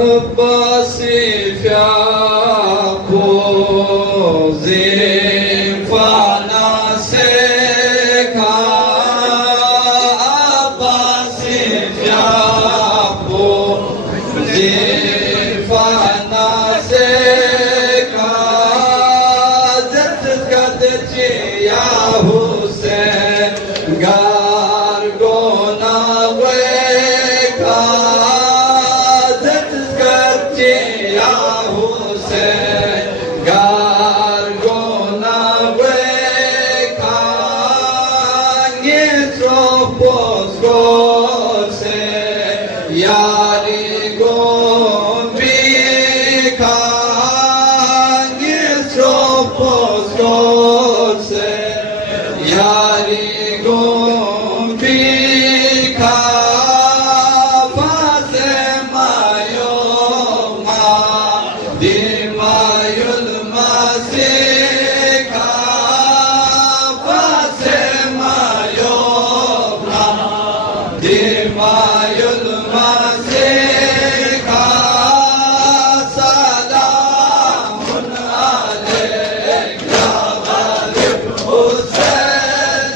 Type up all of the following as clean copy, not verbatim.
عباسي فياكو زيفانا سيكا عباسي فياكو زيفانا سيكا زت قدجي يا حسين غارغونا ويكا زت قدجي يا حسين غارغونا ويكا نيتروپوس گوسه یاری گومبیکا نيتروپوس گوسه یاری گومبیکا فاطمه یوما دیمایل مسیکا فاطمه یوما دیمایل مسیکا سلام علیک یا غالب حسین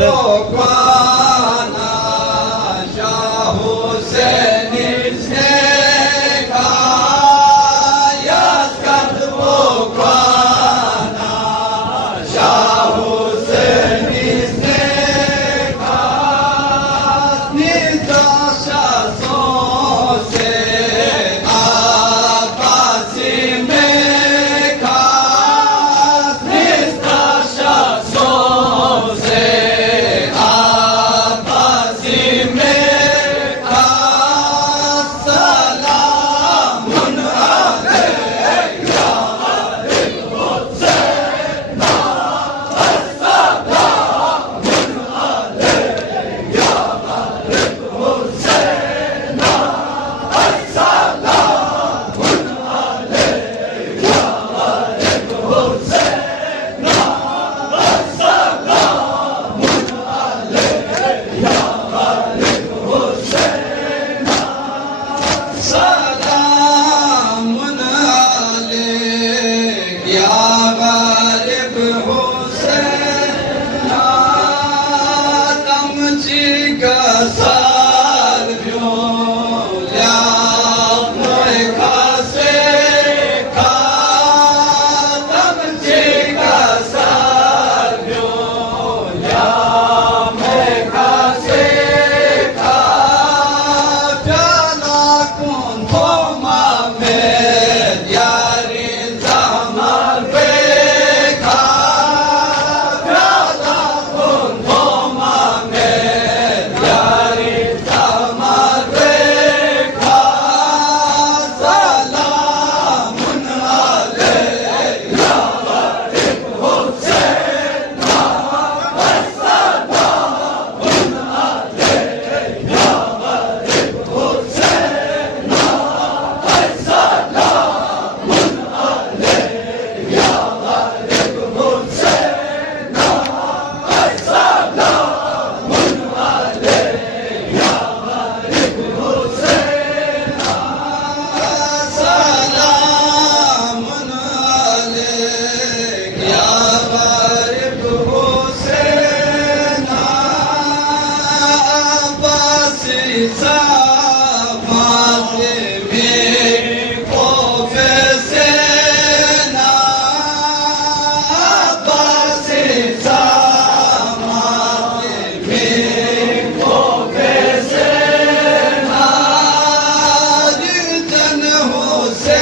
Zokwana Shah Hussein Isneka Yazgat Zokwana Shah Hussein Isneka Nidasha Sose Abasi Meka Nidasha Sose Hussein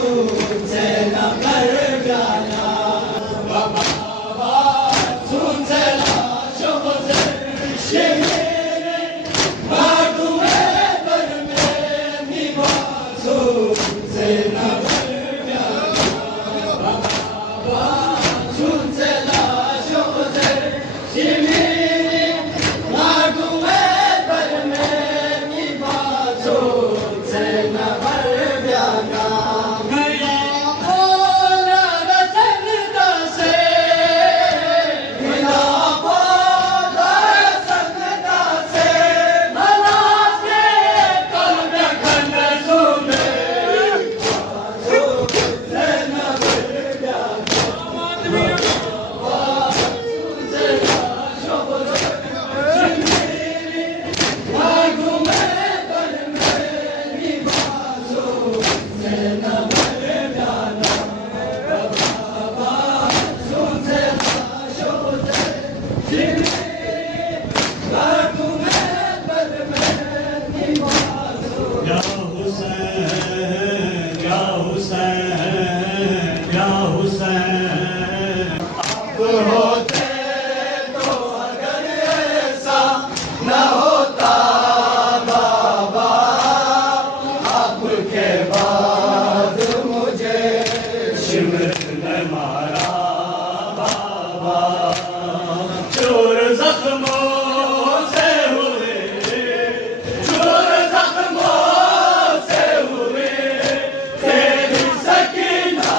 तुझसे न कर जाना बाबा तुझसे लाशों से ये मेरे मार्ग में पर में निभा तुझसे न कर जाना बाबा तुझसे लाशों से ये मेरे मार्ग में पर में निभा तुझसे न कर जाना होते तो अगर ऐसा न होता बाबा आपके बाद मुझे सिमरन मारा बाबा चोर जख्मों से हुए चोर जख्मों से हुए तेरी सकीना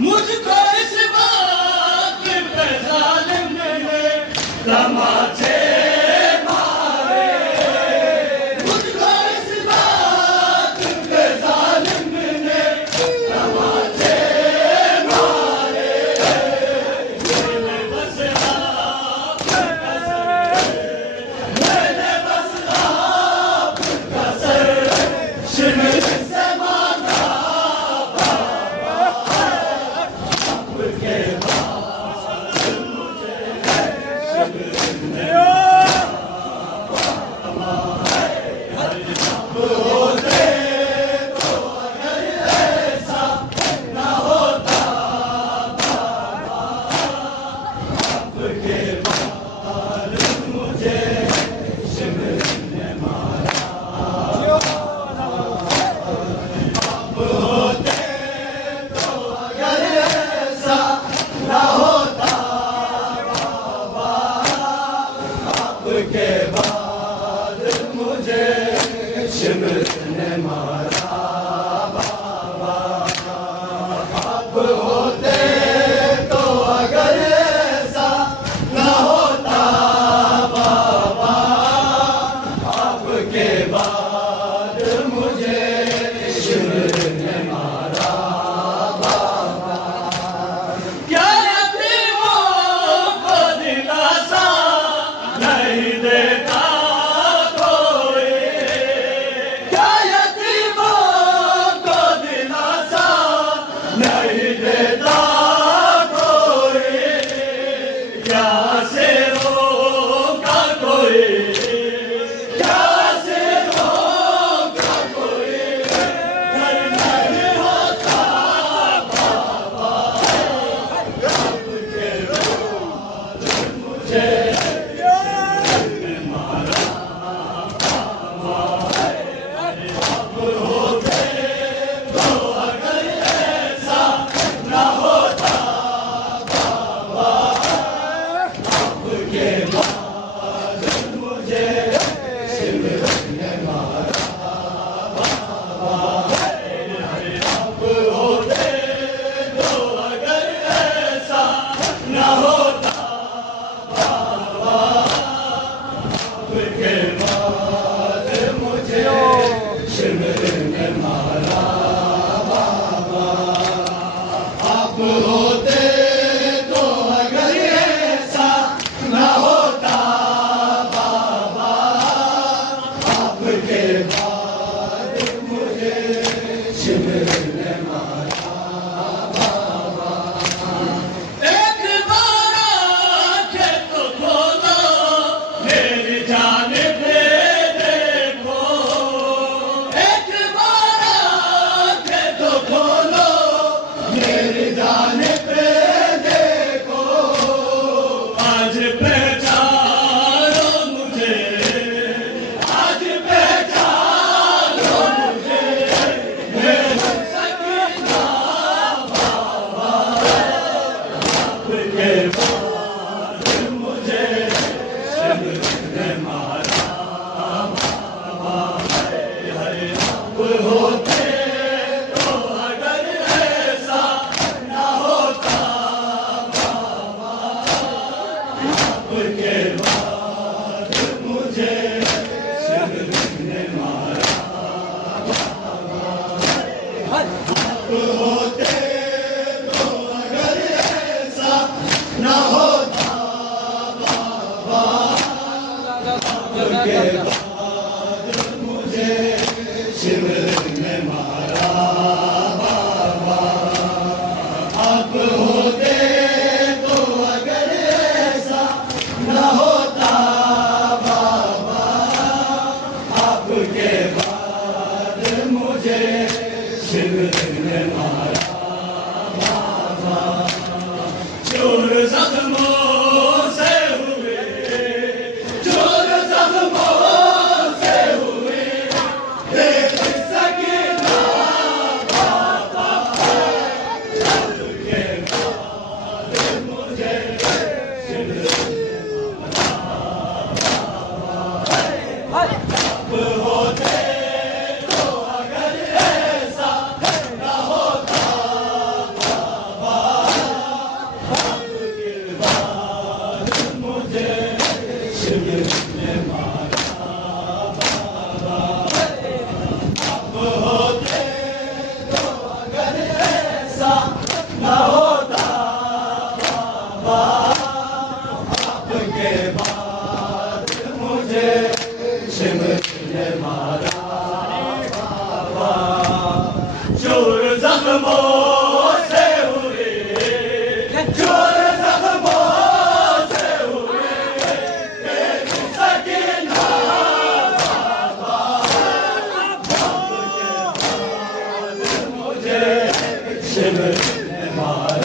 मुझको इस बात पे जालिम ने तमाचे मारे मुझको इस बात पे जालिम ने तमाचे मारे मैंने बस आपका सर शिमर से मांगा के बाद मुझे सिमरन मारा बाबा आप होते तो अगर ऐसा न होता बाबा आपके बाद मुझे सिमरन मारा बाबा क्या यतीमों को दिलासा नहीं देता कोई क्या यतीमों शिविर में मारा बाबा। आप होते तो अगर ऐसा न होता बाबा, आपके बाद मुझे शिविर में मारा बाबा। चोर जख्मों से हुए, चोर जख्मों से हुए, देख सके ना बाबा। आपके बाद मुझे शिविर में मारा बाबा। आप होते तो अगर ऐसा न होता बाबा, आपके बाद मुझे शिविर में मारा बाबा। आप होते तो अगर ऐसा न होता बाबा, आपके बाद मुझे शिविर में मारा बाबा। चोर जख्मों से हुए, चोर जख्मों से हुए, देख सके ना बाबा। आपके बाद मुझे शिविर में मारा